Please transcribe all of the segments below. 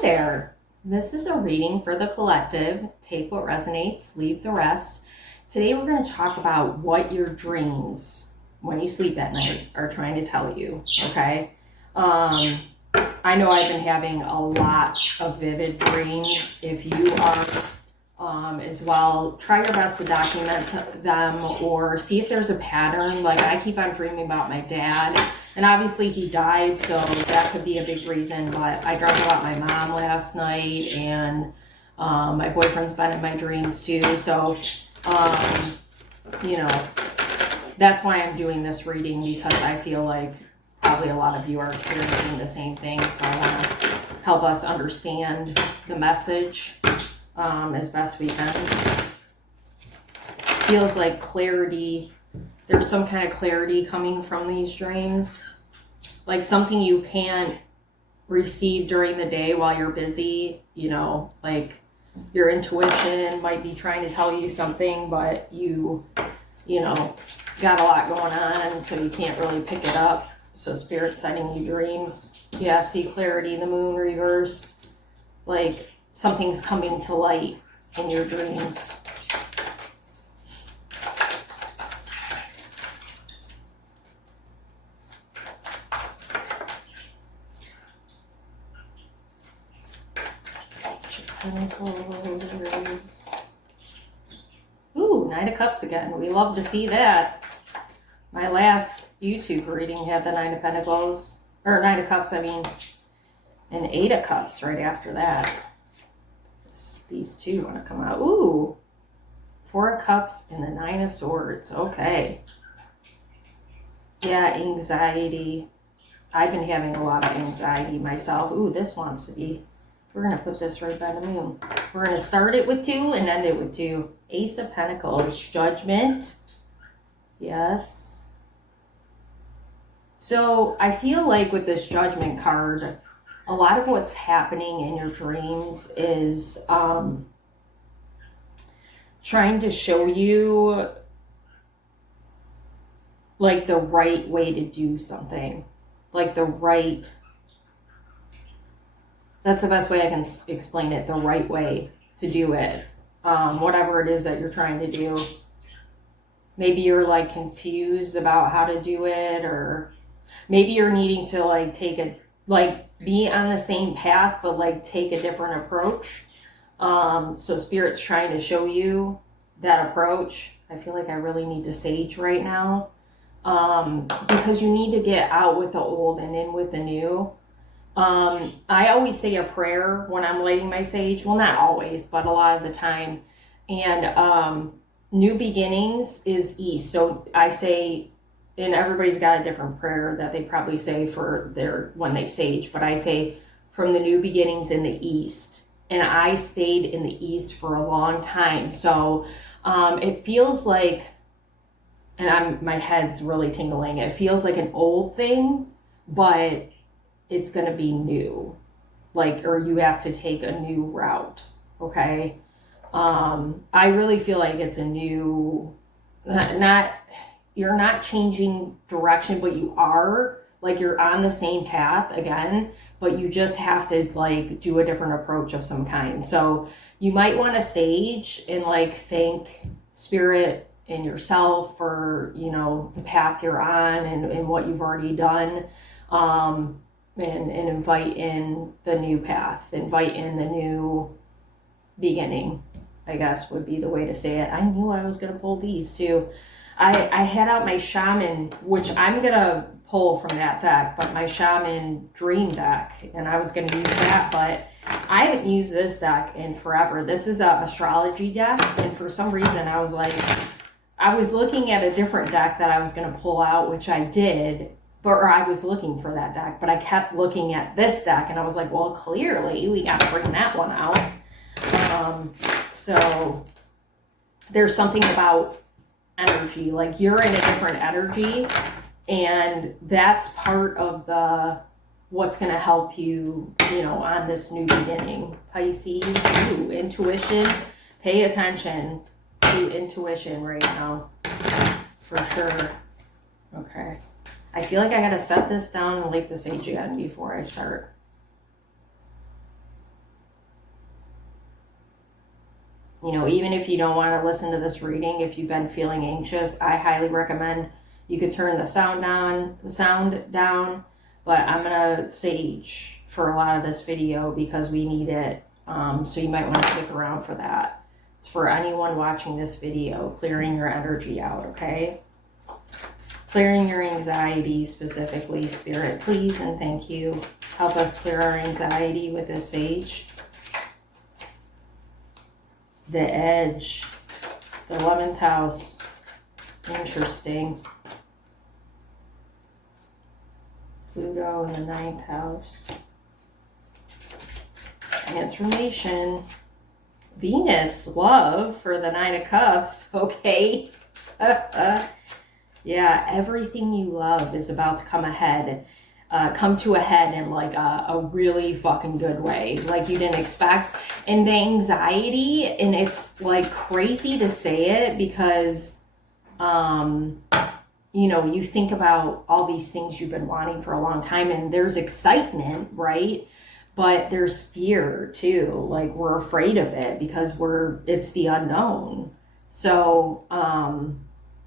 Hi there. This is a reading for the collective. Take what resonates, leave the rest. Today we're going to talk about what your dreams when you sleep at night are trying to tell you, okay? I know I've been having a lot of vivid dreams. If you are as well, try your best to document them or see if there's a pattern. Like I keep on dreaming about my dad. And obviously he died, so that could be a big reason, but I dreamt about my mom last night, and my boyfriend's been in my dreams too, so, you know, that's why I'm doing this reading, because I feel like probably a lot of you are experiencing the same thing, so I want to help us understand the message as best we can. Feels like clarity. There's some kind of clarity coming from these dreams, like something you can't receive during the day while you're busy, you know, like your intuition might be trying to tell you something, but you know, got a lot going on, so you can't really pick it up. So Spirit's sending you dreams. Yeah, see clarity, the moon reversed, like something's coming to light in your dreams. Ooh, Knight of Cups again. We love to see that. My last YouTube reading had the Nine of Pentacles, or Knight of Cups, I mean, and Eight of Cups right after that. These two want to come out. Ooh, Four of Cups and the Nine of Swords. Okay. Yeah, anxiety. I've been having a lot of anxiety myself. Ooh, this wants to be... We're going to put this right by the moon. We're going to start it with two and end it with two. Ace of Pentacles. Judgment. Yes. So I feel like with this Judgment card, a lot of what's happening in your dreams is trying to show you like the right way to do something. Like the right... That's the best way I can explain it, the right way to do it. Whatever it is that you're trying to do. Maybe you're like confused about how to do it, or maybe you're needing to like be on the same path, but like take a different approach. So Spirit's trying to show you that approach. I feel like I really need to sage right now. Because you need to get out with the old and in with the new. I always say a prayer when I'm lighting my sage. Well, not always, but a lot of the time. And new beginnings is east. So I say, and everybody's got a different prayer that they probably say for when they sage, but I say from the new beginnings in the east. And I stayed in the east for a long time. So it feels like, and my head's really tingling, it feels like an old thing, but it's going to be new, like, or you have to take a new route. Okay. I really feel like it's a new, you're not changing direction, but you are, like, you're on the same path again, but you just have to like do a different approach of some kind. So you might want to sage and like thank Spirit and yourself for, you know, the path you're on and what you've already done. And invite in the new path, invite in the new beginning, I guess would be the way to say it. I knew I was going to pull these too. I had out my Shaman, which I'm going to pull from that deck, but my Shaman Dream deck, and I was going to use that, but I haven't used this deck in forever. This is a astrology deck, and for some reason I was looking at a different deck that I was going to pull out, which I did, or I was looking for that deck, but I kept looking at this deck, and I was like, well, clearly we got to bring that one out. So there's something about energy, like you're in a different energy, and that's part of what's going to help you, you know, on this new beginning. Pisces, ooh, intuition. Pay attention to intuition right now, for sure. Okay. I feel like I gotta set this down and light the sage again before I start. You know, even if you don't want to listen to this reading, if you've been feeling anxious, I highly recommend you could turn the sound down, but I'm gonna sage for a lot of this video because we need it. So you might want to stick around for that. It's for anyone watching this video, clearing your energy out, okay? Clearing your anxiety specifically, Spirit, please and thank you. Help us clear our anxiety with this sage. The Edge, the 11th house. Interesting. Pluto in the 9th house. Transformation. Venus, love for the 9 of Cups. Okay. Yeah, everything you love is about to come to a head in like a really fucking good way, like you didn't expect. And the anxiety, and it's like crazy to say it because, you know, you think about all these things you've been wanting for a long time and there's excitement, right? But there's fear too. Like we're afraid of it because it's the unknown. So,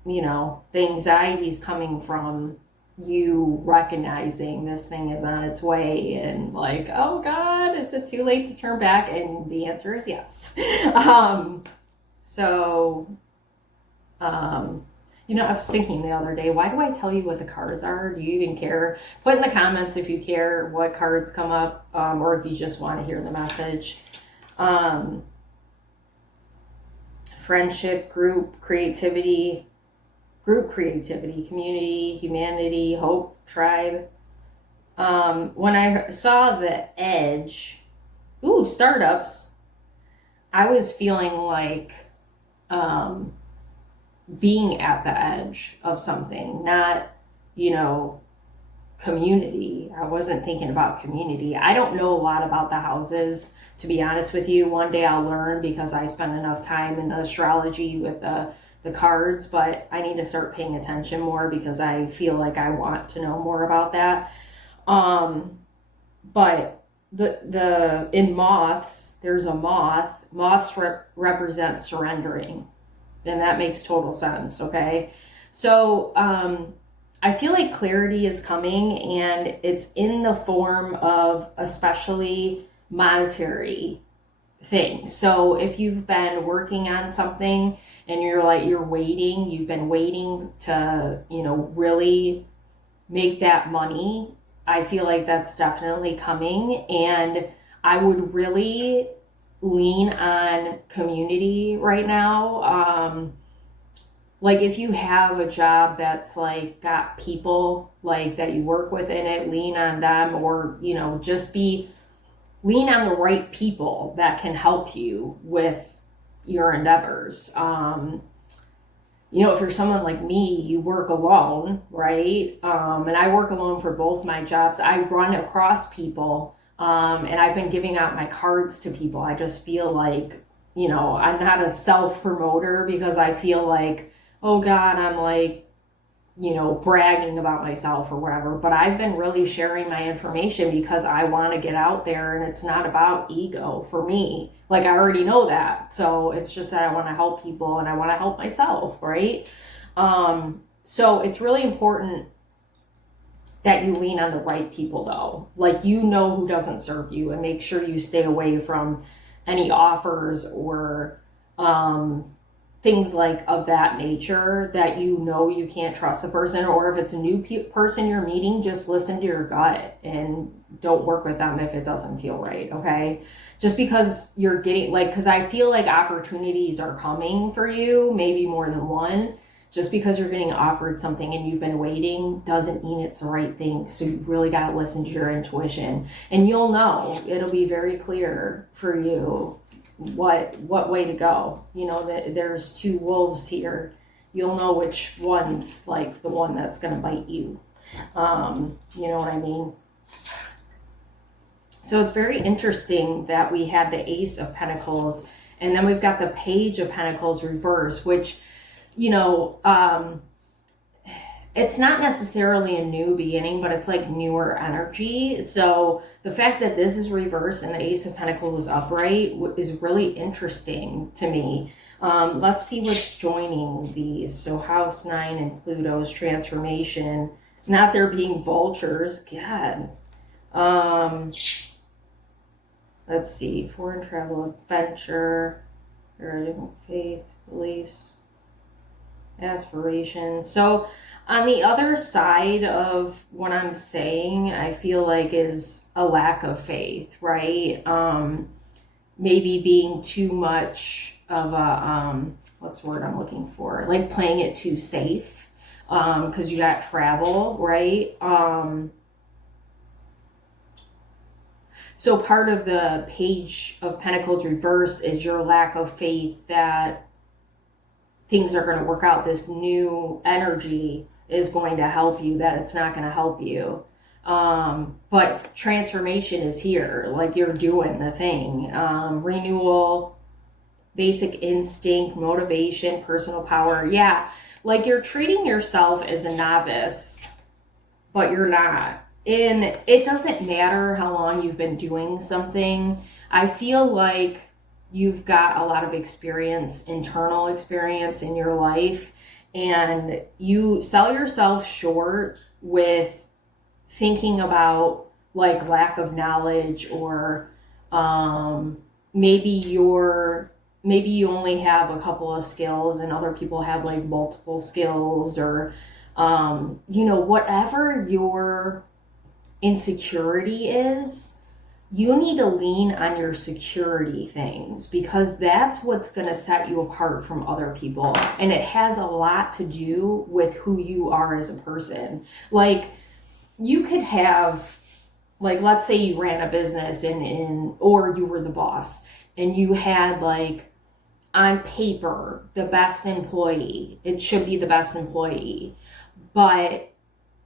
you know, the anxiety is coming from you recognizing this thing is on its way and like, oh God, is it too late to turn back? And the answer is yes. You know, I was thinking the other day, why do I tell you what the cards are? Do you even care? Put in the comments if you care what cards come up, or if you just want to hear the message. Friendship, group creativity, community, humanity, hope, tribe. When I saw the Edge, startups, I was feeling like being at the edge of something, not, you know, community. I wasn't thinking about community. I don't know a lot about the houses, to be honest with you. One day I'll learn because I spend enough time in the astrology with the cards, but I need to start paying attention more because I feel like I want to know more about that. But in moths, there's a moth. Moths represent surrendering. And that makes total sense, okay? So I feel like clarity is coming, and it's in the form of especially monetary things. So if you've been working on something and you've been waiting to, you know, really make that money, I feel like that's definitely coming. And I would really lean on community right now. Like if you have a job that's like got people like that you work with in it, lean on them, or, you know, lean on the right people that can help you with your endeavors. You know, if you're someone like me, you work alone, right? And I work alone for both my jobs. I run across people. And I've been giving out my cards to people. I just feel like, you know, I'm not a self-promoter because I feel like, oh God, I'm like, you know, bragging about myself or whatever. But I've been really sharing my information because I want to get out there, and it's not about ego for me. Like I already know that. So it's just that I want to help people and I want to help myself, right? So it's really important that you lean on the right people though. Like, you know who doesn't serve you, and make sure you stay away from any offers or things like of that nature that you know you can't trust the person. Or if it's a new person you're meeting, just listen to your gut and don't work with them if it doesn't feel right, okay? Just because you're getting, like, because I feel like opportunities are coming for you, maybe more than one. Just because you're getting offered something and you've been waiting doesn't mean it's the right thing. So you really got to listen to your intuition, and you'll know. It'll be very clear for you what way to go. You know, that there's two wolves here. You'll know which one's like the one that's going to bite you. You know what I mean? So it's very interesting that we had the Ace of Pentacles, and then we've got the Page of Pentacles reverse, which, you know, it's not necessarily a new beginning, but it's like newer energy. So the fact that this is reversed and the Ace of Pentacles is upright is really interesting to me. Let's see what's joining these. So House 9 and Pluto's transformation. Not there being vultures. God. Let's see. Foreign travel, adventure, faith, beliefs, aspirations. So on the other side of what I'm saying, I feel like is a lack of faith, right? Maybe being too much of a, what's the word I'm looking for? Like playing it too safe, because you got travel, right? So part of the Page of Pentacles reverse is your lack of faith that things are going to work out. This new energy is going to help you, that it's not going to help you. But transformation is here. Like you're doing the thing. Renewal, basic instinct, motivation, personal power. Yeah. Like you're treating yourself as a novice, but you're not. And it doesn't matter how long you've been doing something. I feel like you've got a lot of experience, internal experience in your life, and you sell yourself short with thinking about like lack of knowledge, or maybe you only have a couple of skills and other people have like multiple skills, or whatever your insecurity is, you need to lean on your security things, because that's what's going to set you apart from other people. And it has a lot to do with who you are as a person. Like you could have, like, let's say you ran a business or you were the boss and you had like on paper the best employee. It should be the best employee, but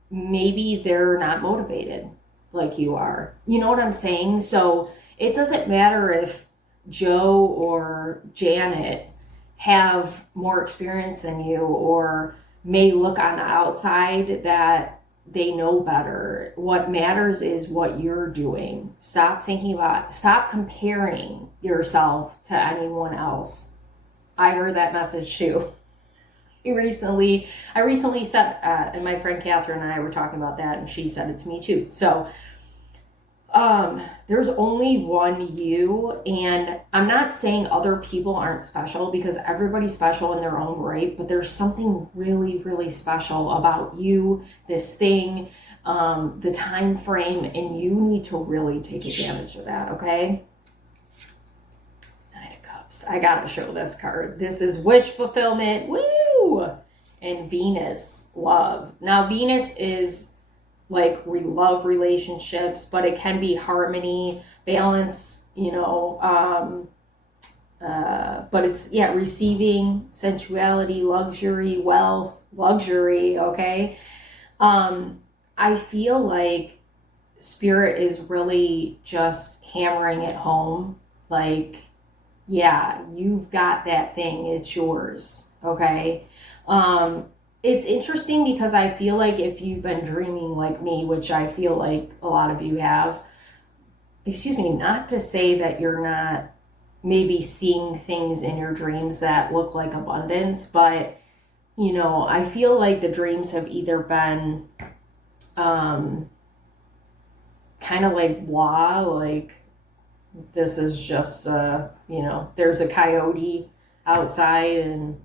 maybe they're not motivated like you are. You know what I'm saying? So it doesn't matter if Joe or Janet have more experience than you, or may look on the outside that they know better. What matters is what you're doing. Stop comparing yourself to anyone else. I heard that message too. I recently said, and my friend Catherine and I were talking about that, and she said it to me too. So there's only one you, and I'm not saying other people aren't special, because everybody's special in their own right, but there's something really, really special about you, this thing, the time frame, and you need to really take advantage of that, okay? I gotta show this card. This is wish fulfillment. Woo! And Venus, love. Now, Venus is like we love relationships, but it can be harmony, balance, but it's, receiving, sensuality, luxury, wealth, luxury, okay? I feel like Spirit is really just hammering it home, like, yeah, you've got that thing. It's yours. Okay. It's interesting because I feel like if you've been dreaming like me, which I feel like a lot of you have, not to say that you're not maybe seeing things in your dreams that look like abundance, but I feel like the dreams have either been kind of like blah, like this is just there's a coyote outside and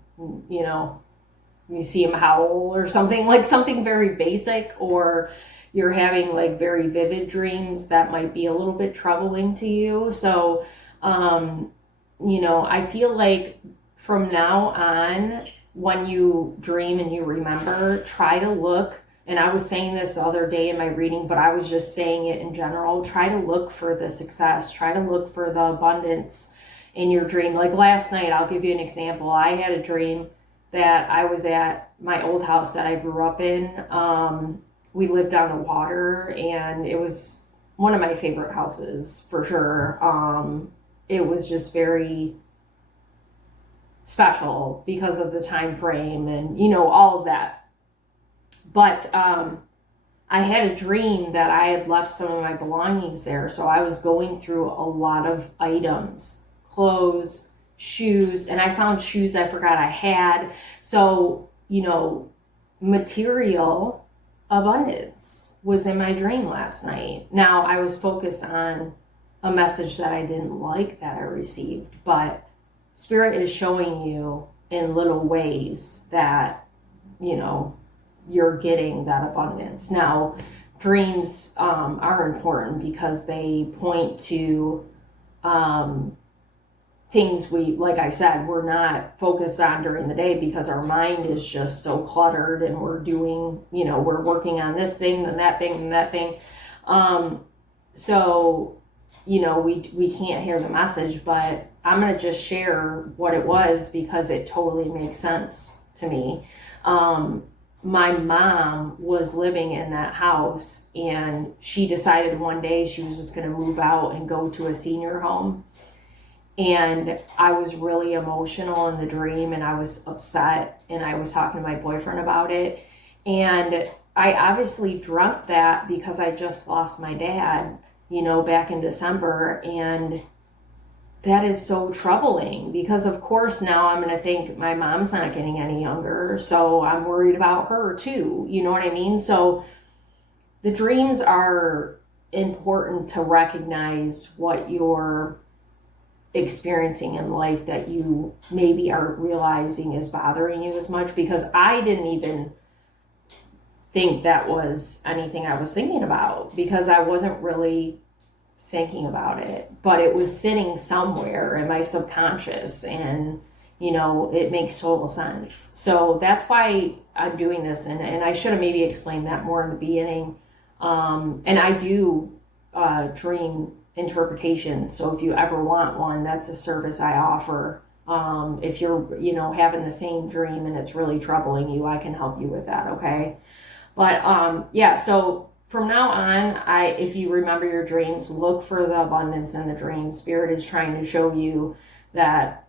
you see him howl or something, like something very basic, or you're having like very vivid dreams that might be a little bit troubling to you. So I feel like from now on, when you dream and you remember, try to look, and I was saying this the other day in my reading, but I was just saying it in general, try to look for the success, try to look for the abundance in your dream. Like last night, I'll give you an example. I had a dream that I was at my old house that I grew up in. We lived on the water, and it was one of my favorite houses for sure. It was just very special because of the time frame and all of that. But I had a dream that I had left some of my belongings there. So I was going through a lot of items, clothes, shoes, and I found shoes I forgot I had. So, material abundance was in my dream last night. Now, I was focused on a message that I didn't like that I received, but Spirit is showing you in little ways that, you're getting that abundance. Now, dreams are important because they point to things like I said, we're not focused on during the day because our mind is just so cluttered and we're doing, we're working on this thing and that thing and that thing. So, we can't hear the message, but I'm going to just share what it was because it totally makes sense to me. My mom was living in that house and she decided one day she was just going to move out and go to a senior home. And I was really emotional in the dream and I was upset and I was talking to my boyfriend about it. And I obviously dreamt that because I just lost my dad, back in December. And that is so troubling because of course now I'm going to think my mom's not getting any younger. So I'm worried about her too. You know what I mean? So the dreams are important to recognize what you're experiencing in life that you maybe aren't realizing is bothering you as much, because I didn't even think that was anything I was thinking about because I wasn't really thinking about it, but it was sitting somewhere in my subconscious and it makes total sense. So that's why I'm doing this, and I should have maybe explained that more in the beginning. And I do dream interpretations, so if you ever want one, that's a service I offer. If you're having the same dream and it's really troubling you, I can help you with that. Okay. But so from now on, if you remember your dreams, look for the abundance in the dreams. Spirit is trying to show you that,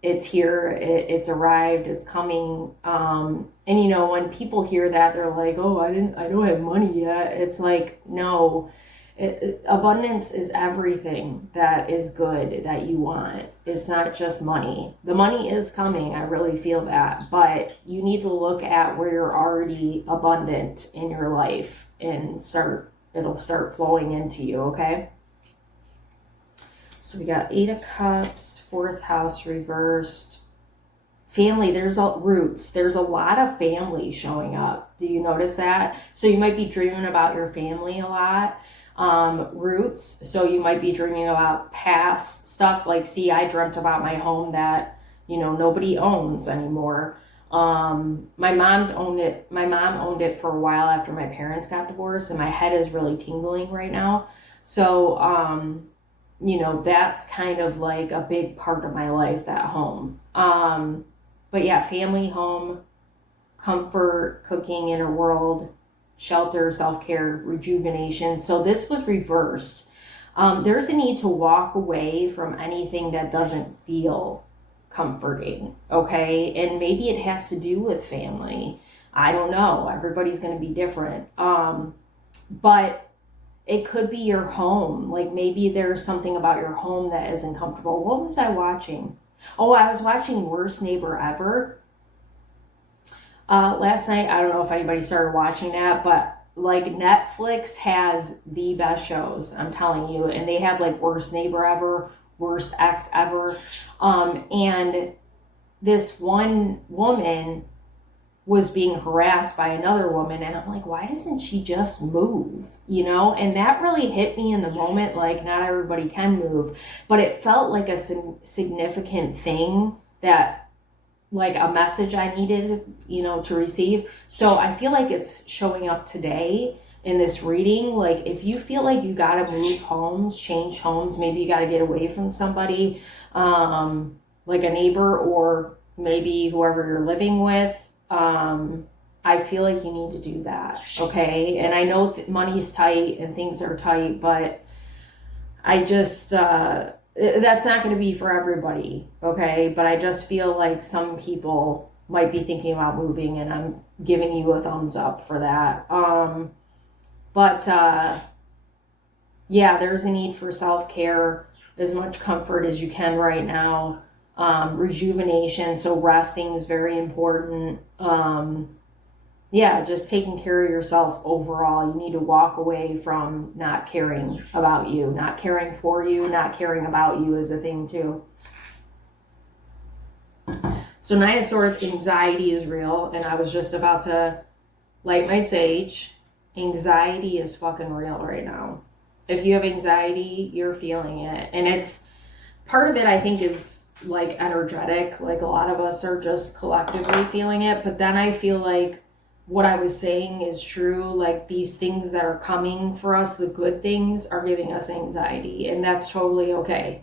it's here, it's arrived, it's coming. And when people hear that, they're like, oh, I don't have money yet. It's like, no, abundance is everything that is good that you want. It's not just money. The money is coming. I really feel that, but you need to look at where you're already abundant in your life and it'll start flowing into you. Okay. So we got 8 of Cups, 4th house reversed. Family, there's roots. There's a lot of family showing up. Do you notice that? So you might be dreaming about your family a lot. Roots. So you might be dreaming about past stuff. Like, see, I dreamt about my home that, nobody owns anymore. My mom owned it for a while after my parents got divorced, and my head is really tingling right now. So, that's kind of like a big part of my life, that home. But yeah, family, home, comfort, cooking, inner world, shelter, self-care, rejuvenation. So this was reversed. There's a need to walk away from anything that doesn't feel comforting, okay? And maybe it has to do with family. I don't know. Everybody's going to be different. But it could be your home. Like maybe there's something about your home that isn't comfortable. What was I watching? Oh, I was watching Worst Neighbor Ever. Last night, I don't know if anybody started watching that, but like Netflix has the best shows, I'm telling you, and they have like Worst Neighbor Ever, Worst Ex Ever, and this one woman was being harassed by another woman, and I'm like, why doesn't she just move, and that really hit me in the moment. Like, not everybody can move, but it felt like a significant thing, that like a message I needed, to receive. So I feel like it's showing up today in this reading. Like if you feel like you got to move homes, change homes, maybe you got to get away from somebody, like a neighbor or maybe whoever you're living with, I feel like you need to do that. Okay. And I know money's tight and things are tight, but I just, that's not going to be for everybody. Okay. But I just feel like some people might be thinking about moving, and I'm giving you a thumbs up for that. Yeah, there's a need for self-care, as much comfort as you can right now. Rejuvenation, so resting is very important. Yeah, just taking care of yourself overall. You need to walk away from not caring about you, not caring for you, not caring about you is a thing too. So Nine of Swords, anxiety is real, and I was just about to light my sage. Anxiety is fucking real right now. If you have anxiety, you're feeling it. And it's, part of it I think is like energetic, like a lot of us are just collectively feeling it. But then I feel like what I was saying is true. Like these things that are coming for us, the good things, are giving us anxiety, and that's totally okay.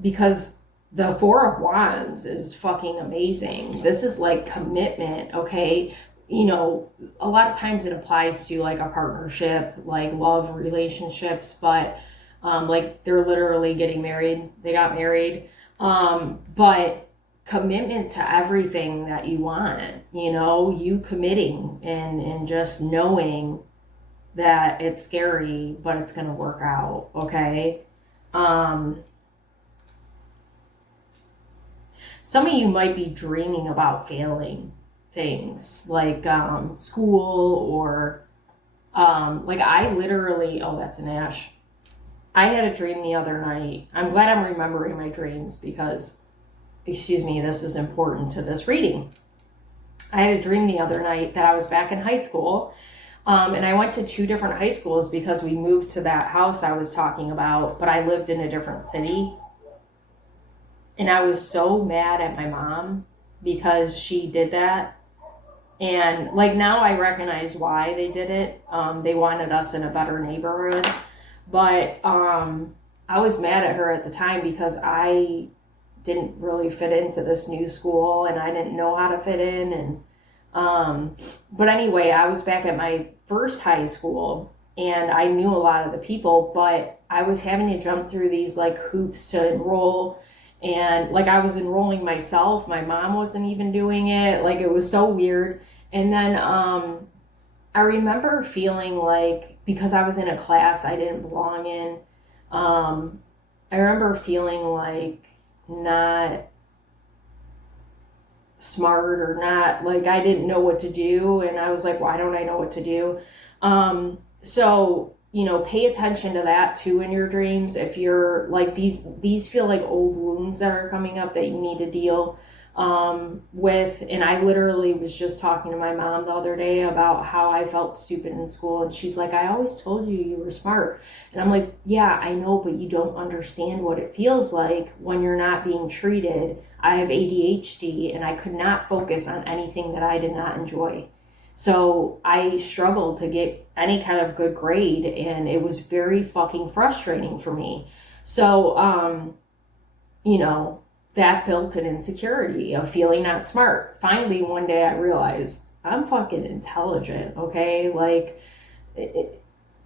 Because the Four of Wands is fucking amazing. This is like commitment, okay? You know, a lot of times it applies to like a partnership, like love relationships, but like they're literally getting married. They got married. But commitment to everything that you want, you know, you committing and just knowing that it's scary, but it's going to work out. Okay. Some of you might be dreaming about failing things like school or like I literally, oh, that's an ash. I had a dream the other night. I'm glad I'm remembering my dreams because, excuse me, this is important to this reading. I had a dream the other night that I was back in high school, and I went to 2 different high schools because we moved to that house I was talking about, but I lived in a different city. And I was so mad at my mom because she did that. And like now I recognize why they did it. They wanted us in a better neighborhood. But I was mad at her at the time because I didn't really fit into this new school and I didn't know how to fit in. And but anyway, I was back at my first high school and I knew a lot of the people, but I was having to jump through these like hoops to enroll. And like I was enrolling myself, my mom wasn't even doing it. Like it was so weird. And then I remember feeling like, because I was in a class I didn't belong in, I remember feeling like not smart or not, like I didn't know what to do. And I was like, why don't I know what to do? So, you know, pay attention to that too in your dreams. If you're like, these feel like old wounds that are coming up that you need to deal with. And I literally was just talking to my mom the other day about how I felt stupid in school. And she's like, I always told you were smart. And I'm like, yeah, I know, but you don't understand what it feels like when you're not being treated. I have ADHD and I could not focus on anything that I did not enjoy. So I struggled to get any kind of good grade, and it was very fucking frustrating for me. So, you know, that built an insecurity of feeling not smart. Finally, one day I realized I'm fucking intelligent, okay? Like,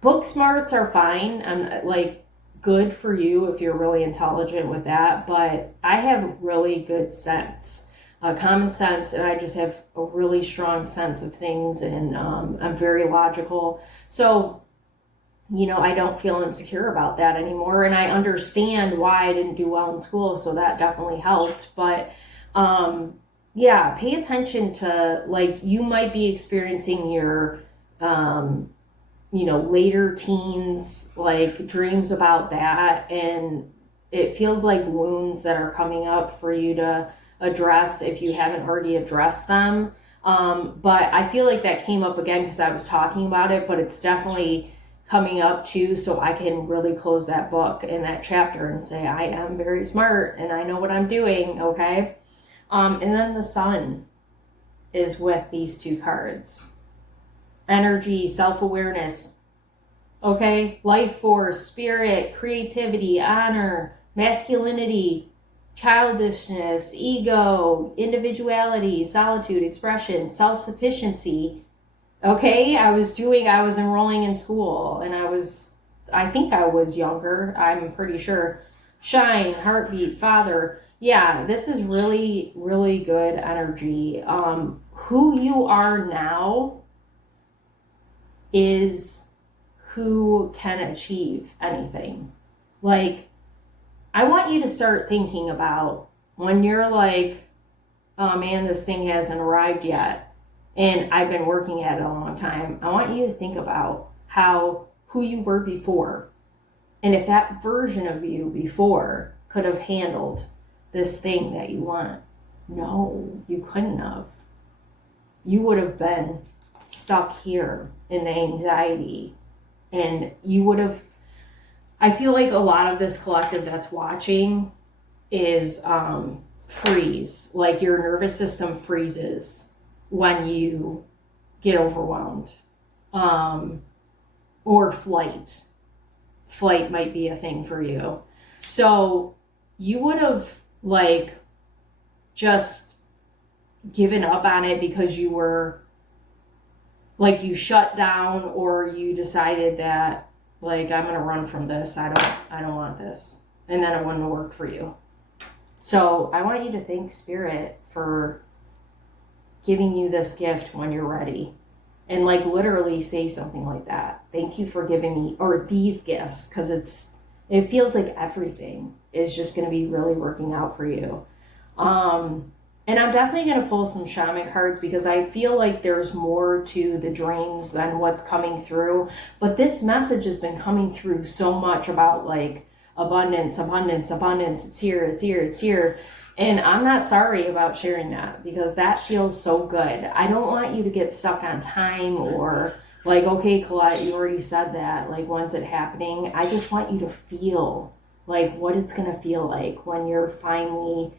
book smarts are fine. I'm like, good for you if you're really intelligent with that, but I have really good sense. Common sense, and I just have a really strong sense of things, and I'm very logical. So, you know, I don't feel insecure about that anymore, and I understand why I didn't do well in school, so that definitely helped. But yeah, pay attention to, like, you might be experiencing your you know, later teens, like dreams about that, and it feels like wounds that are coming up for you to address if you haven't already addressed them. But I feel like that came up again because I was talking about it, but it's definitely coming up too, so I can really close that book and that chapter and say I am very smart and I know what I'm doing, okay? And then the Sun is with these 2 cards. Energy, self-awareness, okay? Life force, spirit, creativity, honor, masculinity, childishness, ego, individuality, solitude, expression, self-sufficiency. Okay, I was enrolling in school, and I think I was younger, I'm pretty sure, shine, heartbeat, father. Yeah, this is really, really good energy. Who you are now is who can achieve anything. Like, I want you to start thinking about when you're like, oh man, this thing hasn't arrived yet, and I've been working at it a long time. I want you to think about who you were before, and if that version of you before could have handled this thing that you want. No, you couldn't have. You would have been stuck here in the anxiety, and you would have, I feel like a lot of this collective that's watching is freeze. Like your nervous system freezes when you get overwhelmed. Or flight. Flight might be a thing for you. So you would have like just given up on it because you were like, you shut down, or you decided that like, I'm going to run from this. I don't want this. And then it wouldn't work for you. So I want you to thank Spirit for giving you this gift when you're ready. And like literally say something like that. Thank you for giving me, or these gifts, because it feels like everything is just going to be really working out for you. And I'm definitely going to pull some shaman cards because I feel like there's more to the dreams than what's coming through. But this message has been coming through so much about like abundance, abundance, abundance. It's here, it's here, it's here. And I'm not sorry about sharing that because that feels so good. I don't want you to get stuck on time or like, okay, Colette, you already said that. Like, when's it happening? I just want you to feel like what it's going to feel like when you're finally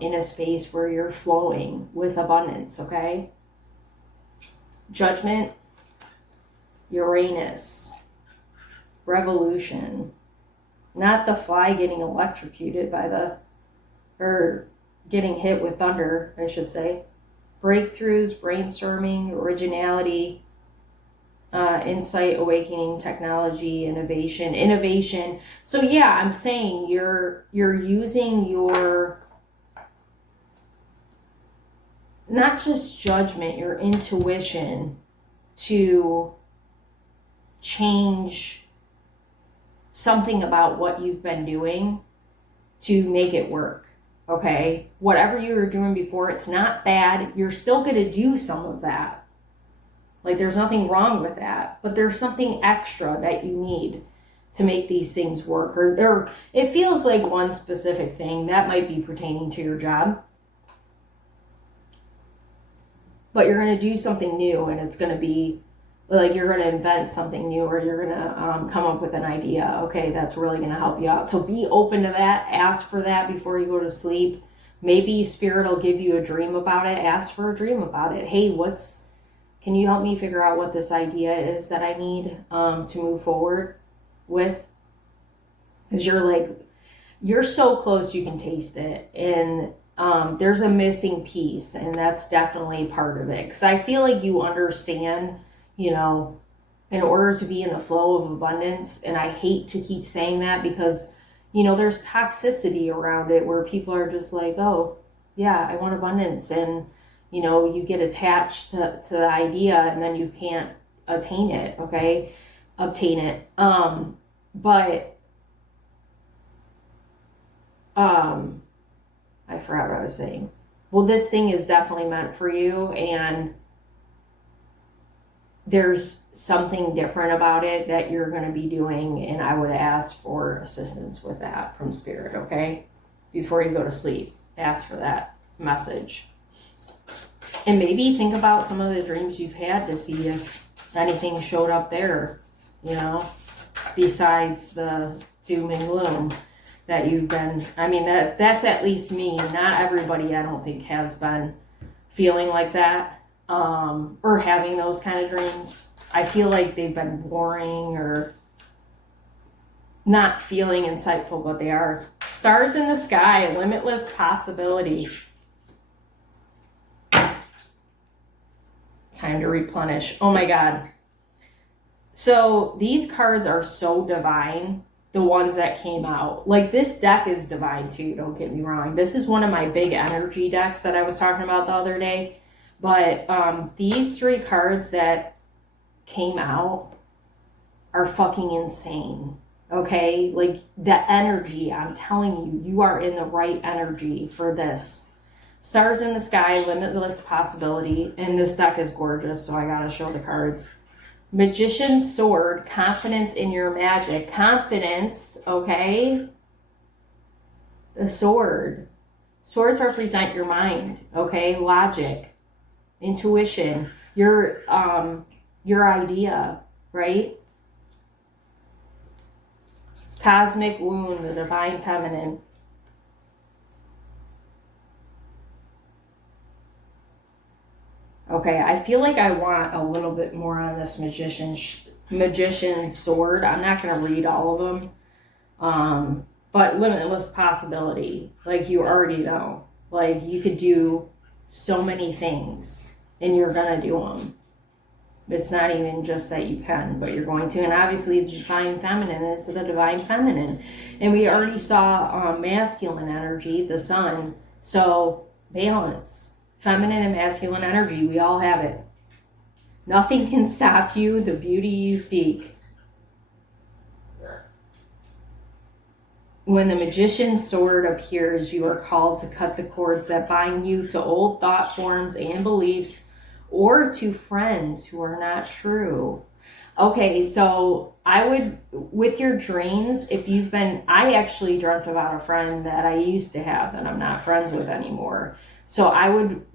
in a space where you're flowing with abundance, okay? Judgment, Uranus, revolution. Not the fly getting electrocuted or getting hit with thunder, I should say. Breakthroughs, brainstorming, originality, insight, awakening, technology, innovation. So yeah, I'm saying you're using your, not just judgment, your intuition to change something about what you've been doing to make it work. Okay, whatever you were doing before, it's not bad. You're still going to do some of that. Like, there's nothing wrong with that, but there's something extra that you need to make these things work. Or it feels like one specific thing that might be pertaining to your job, but you're going to do something new, and it's going to be like you're going to invent something new, or you're going to come up with an idea. Okay, that's really going to help you out. So be open to that. Ask for that before you go to sleep. Maybe Spirit will give you a dream about it. Ask for a dream about it. Hey, can you help me figure out what this idea is that I need to move forward with? Because you're so close, you can taste it. And there's a missing piece, and that's definitely part of it. Because I feel like you understand, in order to be in the flow of abundance, and I hate to keep saying that because, there's toxicity around it where people are just like, oh, yeah, I want abundance. And, you get attached to the idea and then you can't obtain it. But I forgot what I was saying. Well, this thing is definitely meant for you, and there's something different about it that you're going to be doing, and I would ask for assistance with that from Spirit, okay? Before you go to sleep, ask for that message. And maybe think about some of the dreams you've had to see if anything showed up there, besides the doom and gloom that you've been. I mean, that's at least me. Not everybody, I don't think, has been feeling like that. Or having those kind of dreams. I feel like they've been boring or not feeling insightful, but they are. Stars in the sky, limitless possibility. Time to replenish. Oh my God. So these cards are so divine. the ones that came out. Like, this deck is divine too, don't get me wrong. This is one of my big energy decks that I was talking about the other day. But these 3 cards that came out are fucking insane. Okay? Like, the energy, I'm telling you, you are in the right energy for this. Stars in the sky, limitless possibility. And this deck is gorgeous, so I gotta show the cards. Magician's sword, confidence in your magic. Confidence, okay? The sword. Swords represent your mind, okay? Logic, intuition, your idea, right? Cosmic wound, the divine feminine. Okay, I feel like I want a little bit more on this magician's sword. I'm not going to read all of them. But limitless possibility, like you already know. Like, you could do so many things, and you're going to do them. It's not even just that you can, but you're going to. And obviously, the divine feminine is the divine feminine. And we already saw masculine energy, the sun. So, balance. Feminine and masculine energy, we all have it. Nothing can stop you, the beauty you seek. When the magician's sword appears, you are called to cut the cords that bind you to old thought forms and beliefs, or to friends who are not true. Okay, so I would, with your dreams, I actually dreamt about a friend that I used to have that I'm not friends with anymore. So I would,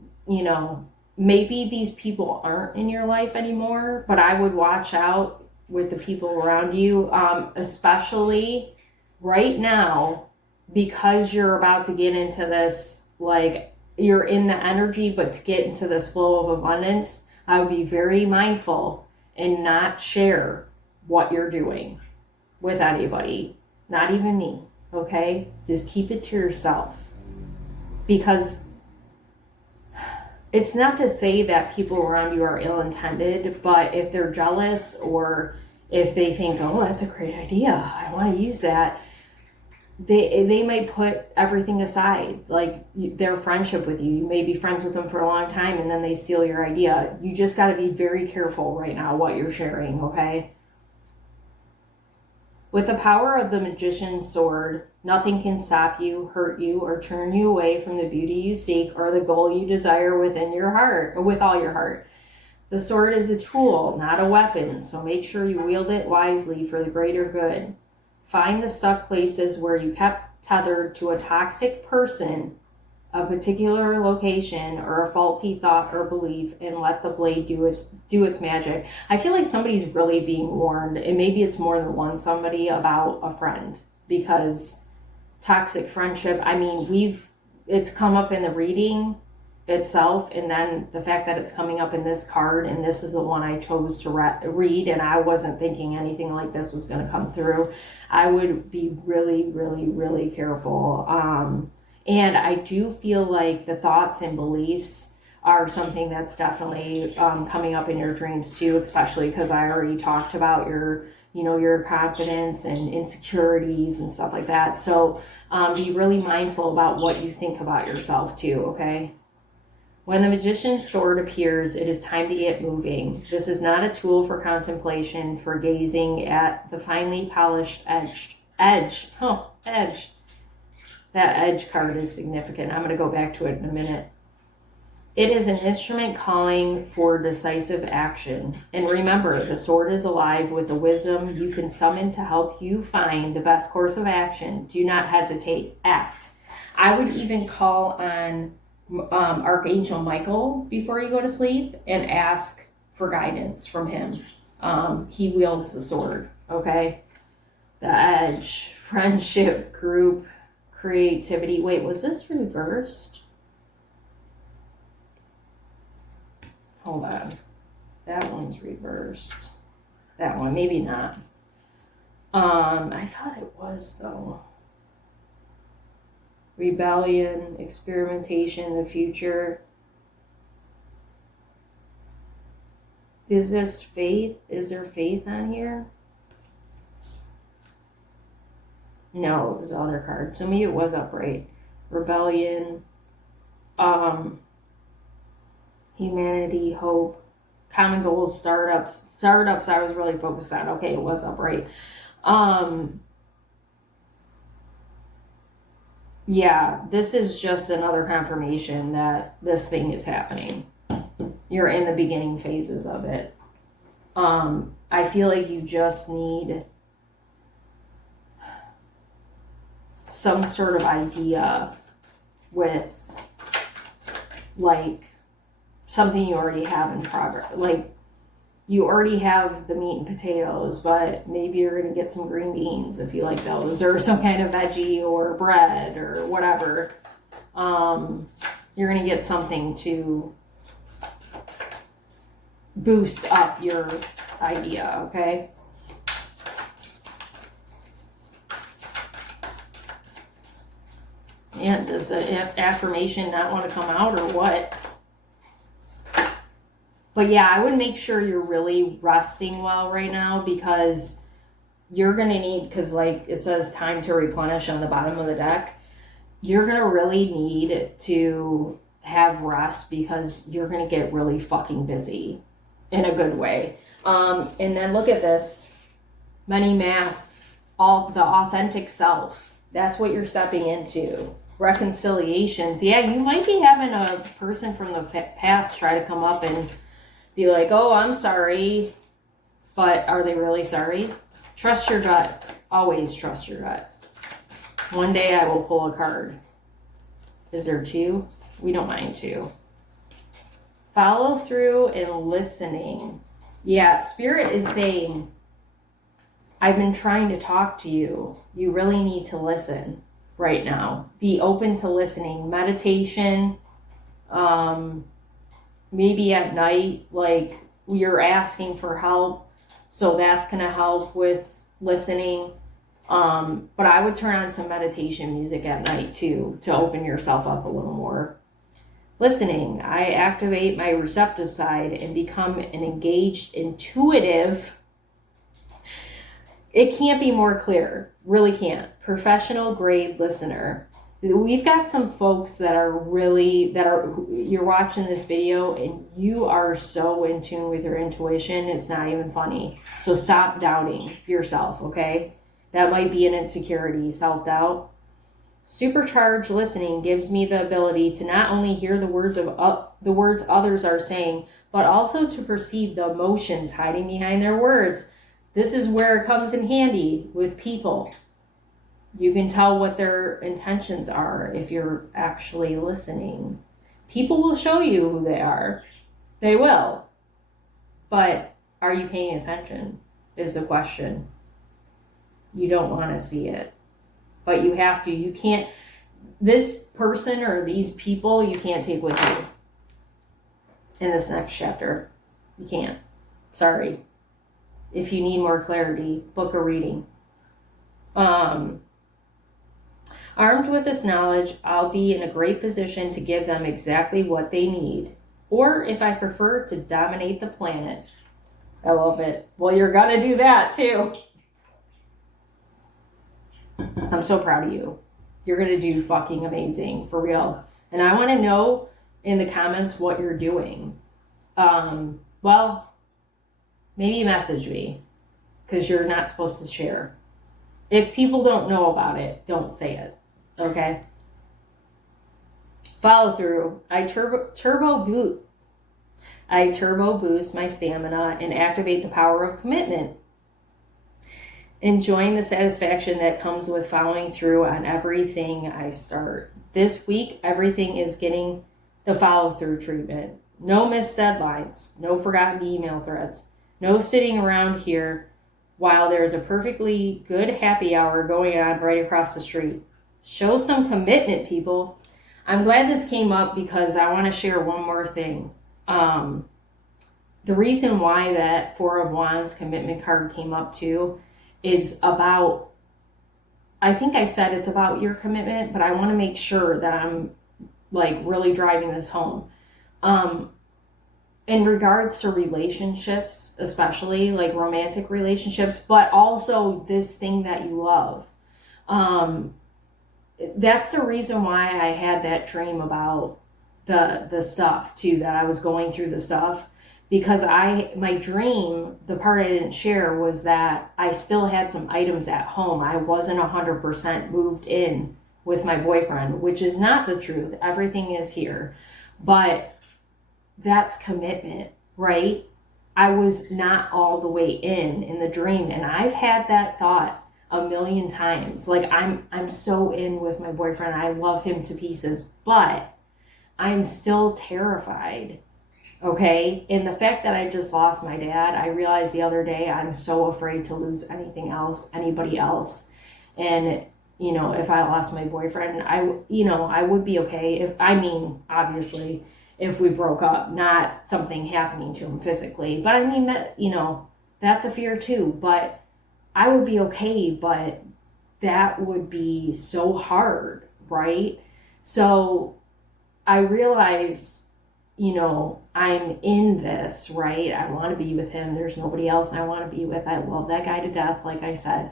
maybe these people aren't in your life anymore, but I would watch out with the people around you, especially right now, because you're about to get into this, like, you're in the energy, but to get into this flow of abundance, I would be very mindful and not share what you're doing with anybody, not even me, okay? Just keep it to yourself. Because it's not to say that people around you are ill-intended, but if they're jealous or if they think, oh, that's a great idea, I want to use that, they may put everything aside, like their friendship with you. You may be friends with them for a long time and then they steal your idea. You just got to be very careful right now what you're sharing, okay? With the power of the magician's sword, nothing can stop you, hurt you, or turn you away from the beauty you seek or the goal you desire within your heart, or with all your heart. The sword is a tool, not a weapon, so make sure you wield it wisely for the greater good. Find the stuck places where you kept tethered to a toxic person, a particular location, or a faulty thought or belief, and let the blade do its magic. I feel like somebody's really being warned, and maybe it's more than one somebody, about a friend, because toxic friendship, I mean, it's come up in the reading itself, and then the fact that it's coming up in this card, and this is the one I chose to read, and I wasn't thinking anything like this was going to come through. I would be really, really, really careful. And I do feel like the thoughts and beliefs are something that's definitely coming up in your dreams too, especially because I already talked about your confidence and insecurities and stuff like that. So be really mindful about what you think about yourself too, okay? When the magician's sword appears, it is time to get moving. This is not a tool for contemplation, for gazing at the finely polished edge. That edge card is significant. I'm going to go back to it in a minute. It is an instrument calling for decisive action. And remember, the sword is alive with the wisdom you can summon to help you find the best course of action. Do not hesitate. Act. I would even call on Archangel Michael before you go to sleep and ask for guidance from him. He wields the sword, okay? The edge, friendship, group, creativity. Wait, was this reversed? Hold on. That one's reversed. That one, maybe not. I thought it was, though. Rebellion, experimentation, the future. Is this faith? Is there faith on here? No, it was the other card. So maybe it was upright. Rebellion, humanity, hope, common goals, startups. Startups I was really focused on. Okay, it was upright. Yeah, this is just another confirmation that this thing is happening. You're in the beginning phases of it. I feel like you just need some sort of idea with like something you already have in progress. Like you already have the meat and potatoes, but maybe you're going to get some green beans if you like those, or some kind of veggie or bread or whatever. You're going to get something to boost up your idea, okay? And does an affirmation not want to come out or what? But yeah, I would make sure you're really resting well right now, because you're going to need, because like it says time to replenish on the bottom of the deck, you're going to really need to have rest, because you're going to get really fucking busy in a good way. And then look at this. Many masks, all the authentic self. That's what you're stepping into. Reconciliations. Yeah, you might be having a person from the past try to come up and be like, oh, I'm sorry. But are they really sorry? Trust your gut. Always trust your gut. One day I will pull a card. Is there two? We don't mind two. Follow through and listening. Yeah, Spirit is saying, I've been trying to talk to you. You really need to listen right now. Be open to listening. Meditation, maybe at night, like you're asking for help. So that's going to help with listening. But I would turn on some meditation music at night too, to open yourself up a little more. Listening, I activate my receptive side and become an engaged, intuitive. It can't be more clear. Really can't. Professional grade listener. We've got some folks that are you're watching this video and you are so in tune with your intuition, it's not even funny. So stop doubting yourself, okay? That might be an insecurity, self-doubt. Supercharged listening gives me the ability to not only hear the words others are saying, but also to perceive the emotions hiding behind their words. This is where it comes in handy with people. You can tell what their intentions are if you're actually listening. People will show you who they are. They will. But are you paying attention is the question. You don't want to see it. But you have to. You can't. This person or these people you can't take with you in this next chapter. You can't. Sorry. If you need more clarity, book a reading. Armed with this knowledge, I'll be in a great position to give them exactly what they need. Or, if I prefer, to dominate the planet. I love it. Well, you're going to do that, too. I'm so proud of you. You're going to do fucking amazing, for real. And I want to know in the comments what you're doing. Well, maybe message me, because you're not supposed to share. If people don't know about it, don't say it. Okay? Follow through. I turbo boost my stamina and activate the power of commitment. Enjoying the satisfaction that comes with following through on everything I start. This week, everything is getting the follow-through treatment. No missed deadlines. No forgotten email threads. No sitting around here while there's a perfectly good happy hour going on right across the street. Show some commitment, people. I'm glad this came up because I want to share one more thing. The reason why that Four of Wands commitment card came up too is about, I think I said it's about your commitment, but I want to make sure that I'm like really driving this home. In regards to relationships, especially like romantic relationships, but also this thing that you love. That's the reason why I had that dream about the stuff too, that I was going through the stuff, because my dream, the part I didn't share, was that I still had some items at home. I wasn't 100% moved in with my boyfriend, which is not the truth. Everything is here, but that's commitment, right? I was not all the way in the dream, and I've had that thought a million times. Like, I'm so in with my boyfriend. I love him to pieces, but I'm still terrified. Okay. And the fact that I just lost my dad, I realized the other day, I'm so afraid to lose anything else, anybody else. And, if I lost my boyfriend, I would be okay. Obviously, if we broke up, not something happening to him physically, but I mean that, that's a fear too, but I would be okay, but that would be so hard, right? So I realized, I'm in this, right? I want to be with him. There's nobody else I want to be with. I love that guy to death, like I said.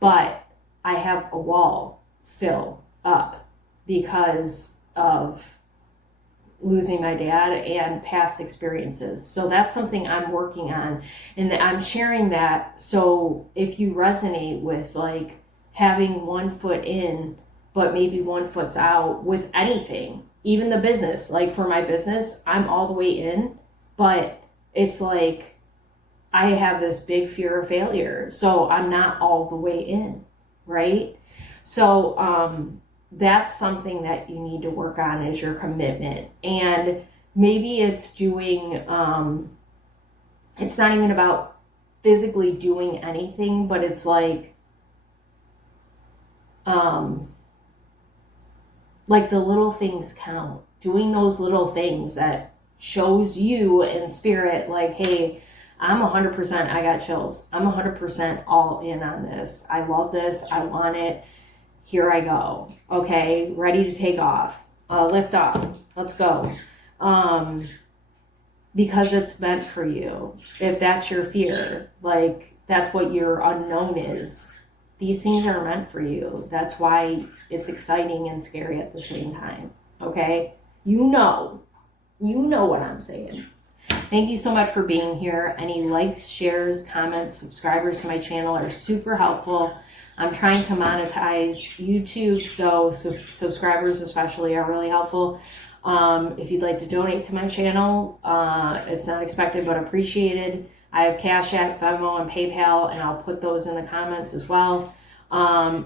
But I have a wall still up because of losing my dad and past experiences. So that's something I'm working on. And I'm sharing that. So if you resonate with like having one foot in, but maybe one foot's out with anything, even the business, like for my business, I'm all the way in, but it's like I have this big fear of failure. So I'm not all the way in, right? So that's something that you need to work on, is your commitment. And maybe it's doing, it's not even about physically doing anything, but it's like the little things count. Doing those little things that shows you in spirit, like, hey, I'm 100%, I got chills. I'm 100% all in on this. I love this. I want it. Here I go. Okay, ready to take off. Lift off. Let's go. Because it's meant for you. If that's your fear, like that's what your unknown is. These things are meant for you. That's why it's exciting and scary at the same time. Okay? You know what I'm saying. Thank you so much for being here. Any likes, shares, comments, subscribers to my channel are super helpful. I'm trying to monetize YouTube, so subscribers especially are really helpful. If you'd like to donate to my channel, it's not expected but appreciated. I have CashApp, Venmo, and PayPal, and I'll put those in the comments as well. I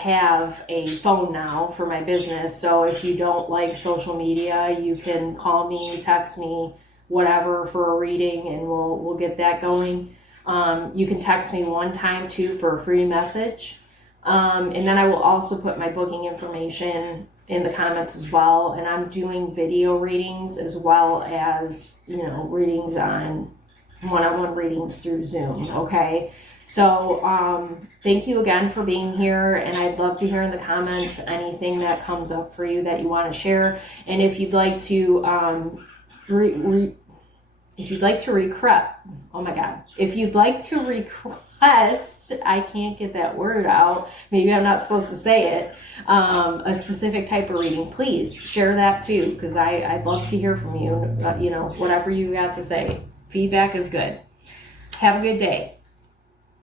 have a phone now for my business, so if you don't like social media, you can call me, text me, whatever, for a reading, and we'll get that going. You can text me one time too for a free message. And then I will also put my booking information in the comments as well. And I'm doing video readings as well as, readings on one-on-one readings through Zoom. Okay. So, thank you again for being here. And I'd love to hear in the comments anything that comes up for you that you want to share. And if you'd like to, if you'd like to request, I can't get that word out. Maybe I'm not supposed to say it. A specific type of reading, please share that too, because I'd love to hear from you. Whatever you got to say. Feedback is good. Have a good day.